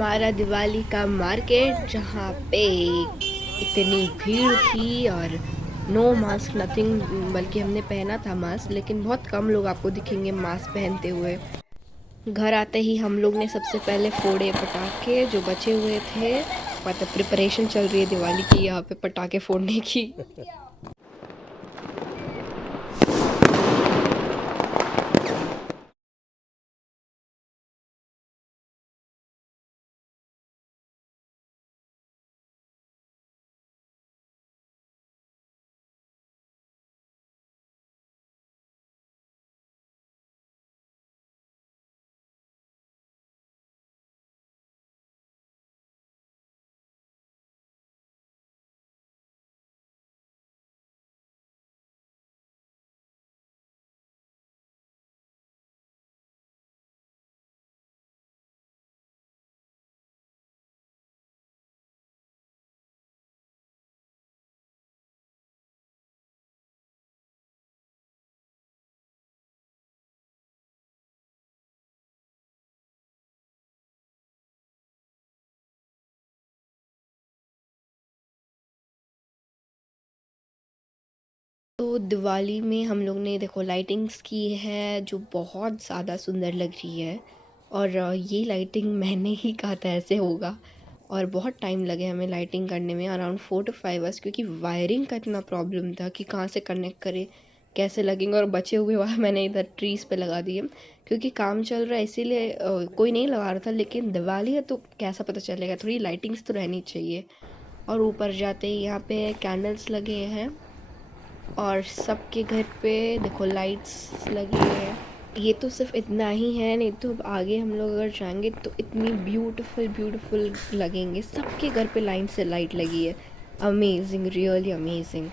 हमारा दिवाली का मार्केट, जहाँ पे इतनी भीड़ थी और नो मास्क नथिंग, बल्कि हमने पहना था मास्क, लेकिन बहुत कम लोग आपको दिखेंगे मास्क पहनते हुए। घर आते ही हम लोग ने सबसे पहले फोड़े पटाखे जो बचे हुए थे। मतलब प्रिपरेशन चल रही है दिवाली की यहाँ पे पटाखे फोड़ने की। तो दिवाली में हम लोग ने देखो लाइटिंग्स की है जो बहुत ज़्यादा सुंदर लग रही है। और ये लाइटिंग मैंने ही कहा था ऐसे होगा, और बहुत टाइम लगे हमें लाइटिंग करने में, अराउंड 4 to 5 hours, क्योंकि वायरिंग का इतना प्रॉब्लम था कि कहाँ से कनेक्ट करें, कैसे लगेंगे। और बचे हुए वायर मैंने इधर ट्रीज़ पे लगा दिए, क्योंकि काम चल रहा है इसीलिए कोई नहीं लगा रहा था। लेकिन दिवाली है तो कैसा पता चलेगा, थोड़ी लाइटिंग्स तो रहनी चाहिए। और ऊपर जाते ही यहाँ पे कैंडल्स लगे हैं और सबके घर पे देखो लाइट्स लगी है। ये तो सिर्फ इतना ही है, नहीं तो आगे हम लोग अगर जाएंगे तो इतनी ब्यूटीफुल ब्यूटीफुल लगेंगे। सबके घर पे लाइन से लाइट लगी है। Amazing, really amazing.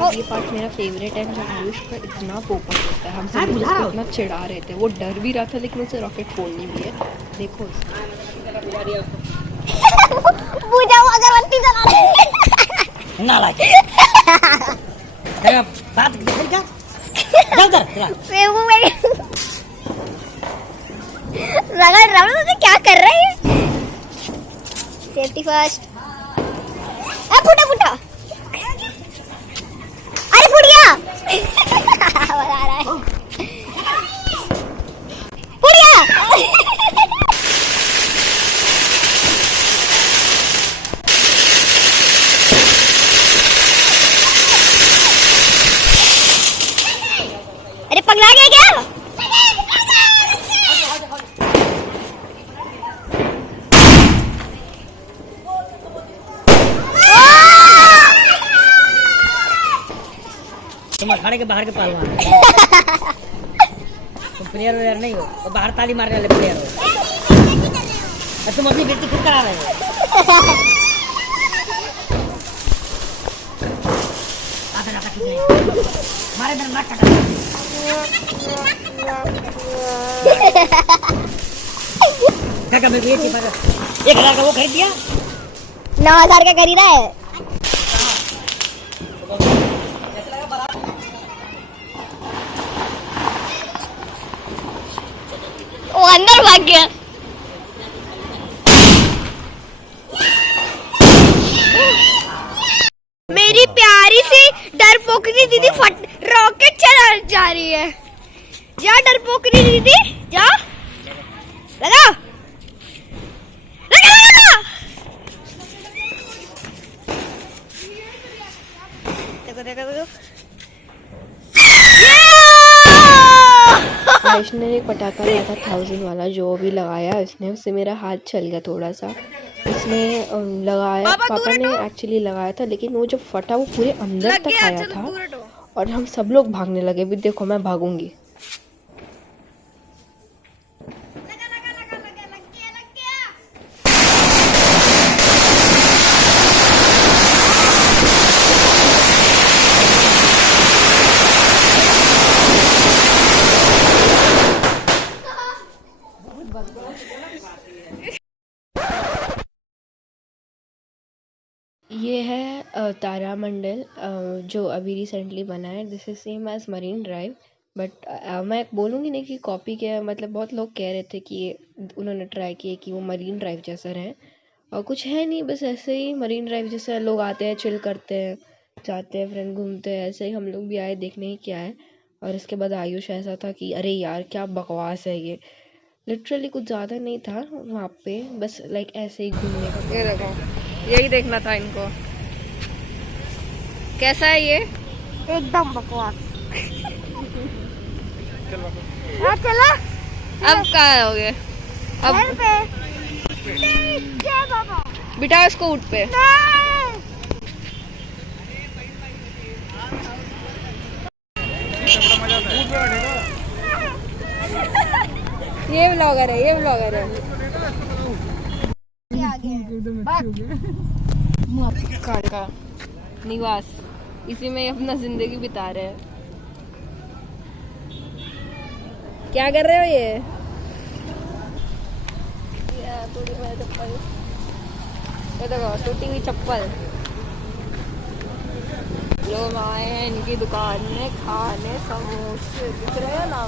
और ये पार्ट मेरा फेवरेट है जब आयुष का इतना फोकस होता है। हम सब लोग उसको इतना चिढ़ा रहे थे, वो डर भी रहा था लेकिन उसे रॉकेट फोड़नी भी है। देखो पूजा वो अगरबत्ती जला रही ना लाके तेरा बात दिख क्या उधर फेंकू में रगड़ रहा तो क्या कर रहे हैं। Safety first. अब फुटा फुटा, अरे फुट गया बता रहा है फुट गया। अरे पगला गया क्या? तुम अखाड़े के बाहर के पहलवान तुम प्लेयर वेयर नहीं हो, तो बाहर ताली मारने वाले प्लेयर हो। तुम अपनी बेइज्जती खुद करा रहे हो। हमारे अंदर नाक कटा क्या मैं ये 1,000 का वो खरीद दिया, 9,000 का खरीदा है। वो अंदर भाग गया। मेरी प्यारी सी डरपोकनी दीदी रॉकेट चला जा रही है। जा डरपोकनी दीदी जा, लगा लगा लगा। देखो देखो देखो, आयुष ने एक पटाखा लिया था 1000 वाला, जो भी लगाया उसने, उससे मेरा हाथ चल गया थोड़ा सा। उसने लगाया, पापा ने एक्चुअली लगाया था, लेकिन वो जब फटा वो पूरे अंदर तक आया था और हम सब लोग भागने लगे। भी देखो मैं भागूंगी। ये है तारामंडल जो अभी रिसेंटली बना है, this is same as Marine Drive, but मैं बोलूँगी नहीं कि कॉपी किया, मतलब बहुत लोग कह रहे थे कि ये उन्होंने ट्राई किए कि वो मरीन ड्राइव जैसा रहे, और कुछ है नहीं, बस ऐसे ही मरीन ड्राइव जैसे लोग आते हैं, चिल करते हैं, जाते हैं, फ्रेंड घूमते हैं, ऐसे ही हम लोग भी आए देखने ही क्या है। और इसके बाद आयुष ऐसा था कि अरे यार क्या बकवास है ये, लिटरली कुछ ज़्यादा नहीं था वहाँ पे, बस लाइक ऐसे ही घूमने का। ये देखो, यही देखना था इनको, कैसा है ये? एकदम बकवास। चला अब कहाँ हो गए? अब बिठाओ इसको ऊँट पे। ये व्लॉगर है, ये व्लॉगर है। का निवास, इसी में अपना जिंदगी बिता रहे हैं। क्या कर रहे हो ये? टूटी हुई चप्पल, ये देखो टूटी हुई चप्पल। लोग आए हैं इनकी दुकान में खाने, समोसे दिख रहे हैं ना,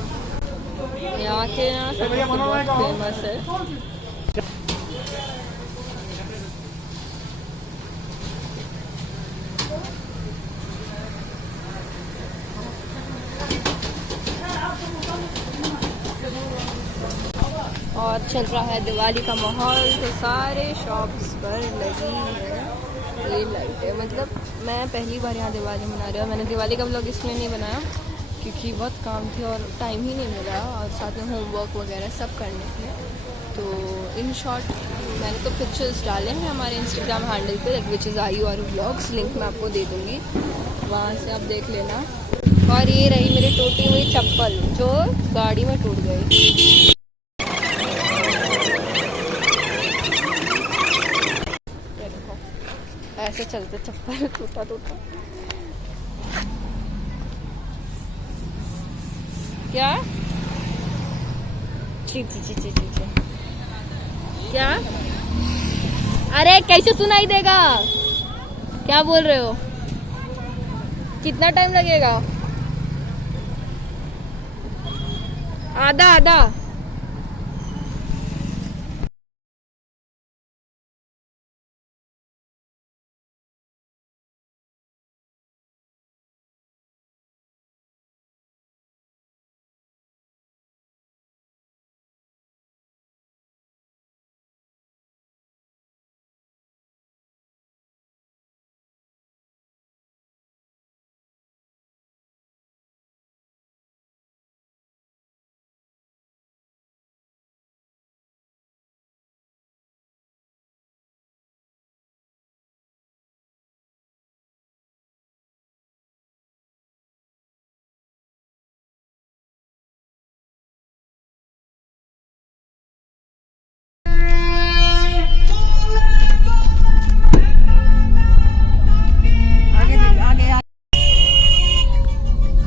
यहाँ के ना समोसे बहुत फेमस है। और चल रहा है दिवाली का माहौल, तो सारे शॉप्स पर लगी है ये लाइटें। मतलब मैं पहली बार यहाँ दिवाली मना रही हूँ। मैंने दिवाली का व्लॉग इसलिए नहीं बनाया क्योंकि बहुत काम थे और टाइम ही नहीं मिला, और साथ में होमवर्क वगैरह सब करने थे। तो इन शॉर्ट मैंने तो पिक्चर्स डाले हैं हमारे इंस्टाग्राम हैंडल पे, which is IUR vlogs, link मैं आपको दे दूँगी, वहाँ से आप देख लेना। और ये रही मेरी टूटी हुई चप्पल जो गाड़ी में टूट गई। ऐसे चलते चप्पल टूटा टूटा। क्या ची ची ची ची ची ची। क्या? अरे कैसे सुनाई देगा? क्या बोल रहे हो? कितना टाइम लगेगा? आधा आधा।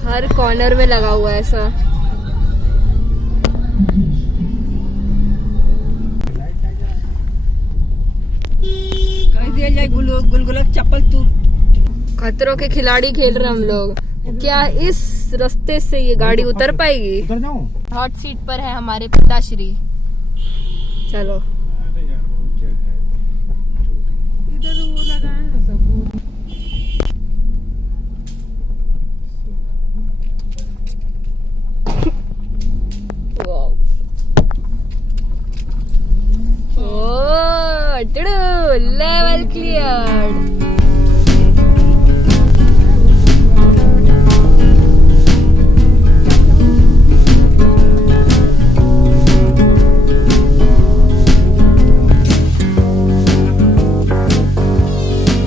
हर कॉर्नर में लगा हुआ है ऐसा। गुलगुला चप्पल तू। खतरों के खिलाड़ी खेल रहे हम लोग। क्या इस रास्ते से ये गाड़ी उतर पाएगी? हॉट सीट पर है हमारे पिताश्री। चलो इधर वो लगा है ना सब। Level clear.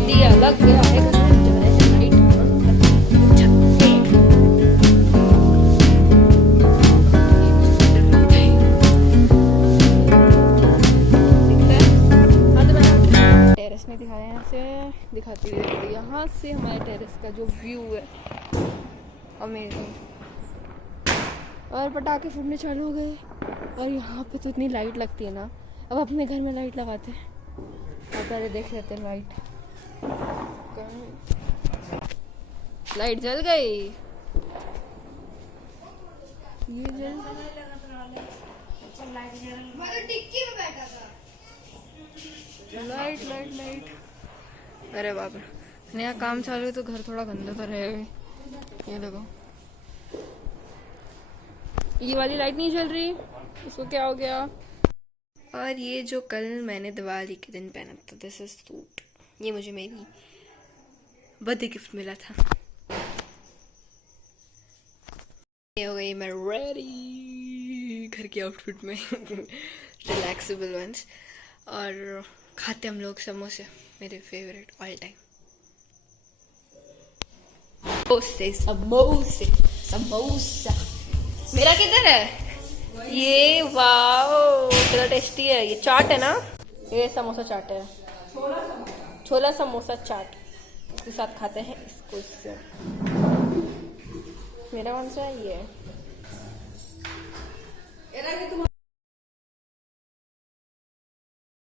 दिया लग गया है। टेरेस में दिखाया, यहाँ से दिखाती हुई, यहाँ से हमारे टेरेस का जो व्यू है अमेजिंग। और पटाखे फूटने चालू हो गए, और यहाँ पे तो इतनी लाइट लगती है ना। अब अपने घर में लाइट लगाते हैं, और पहले देख लेते हैं लाइट। लाइट जल गई। ये जल लाइट लाइट लाइट। अरे बाप रे, नया काम चालू है तो घर थोड़ा गंदा तो रहेगा। ये देखो, ये वाली लाइट नहीं जल रही, इसको क्या हो गया। और ये जो कल मैंने दिवाली के दिन पहना था, दिस इज सूट, ये मुझे मेरी बर्थडे गिफ्ट मिला था। ये हो गई मैं रेडी घर की आउटफिट में रिलैक्सेबल वंस। और खाते हम लोग समोसे, मेरे फेवरेट ऑल टाइम समोसे समोसे समोसा। मेरा किधर है ये? वाओ कितना टेस्टी है ये। चाट है ना, ये समोसा चाट है, छोला समोसा चाट। इसके साथ खाते हैं इसको, इससे। मेरा कौन सा है ये?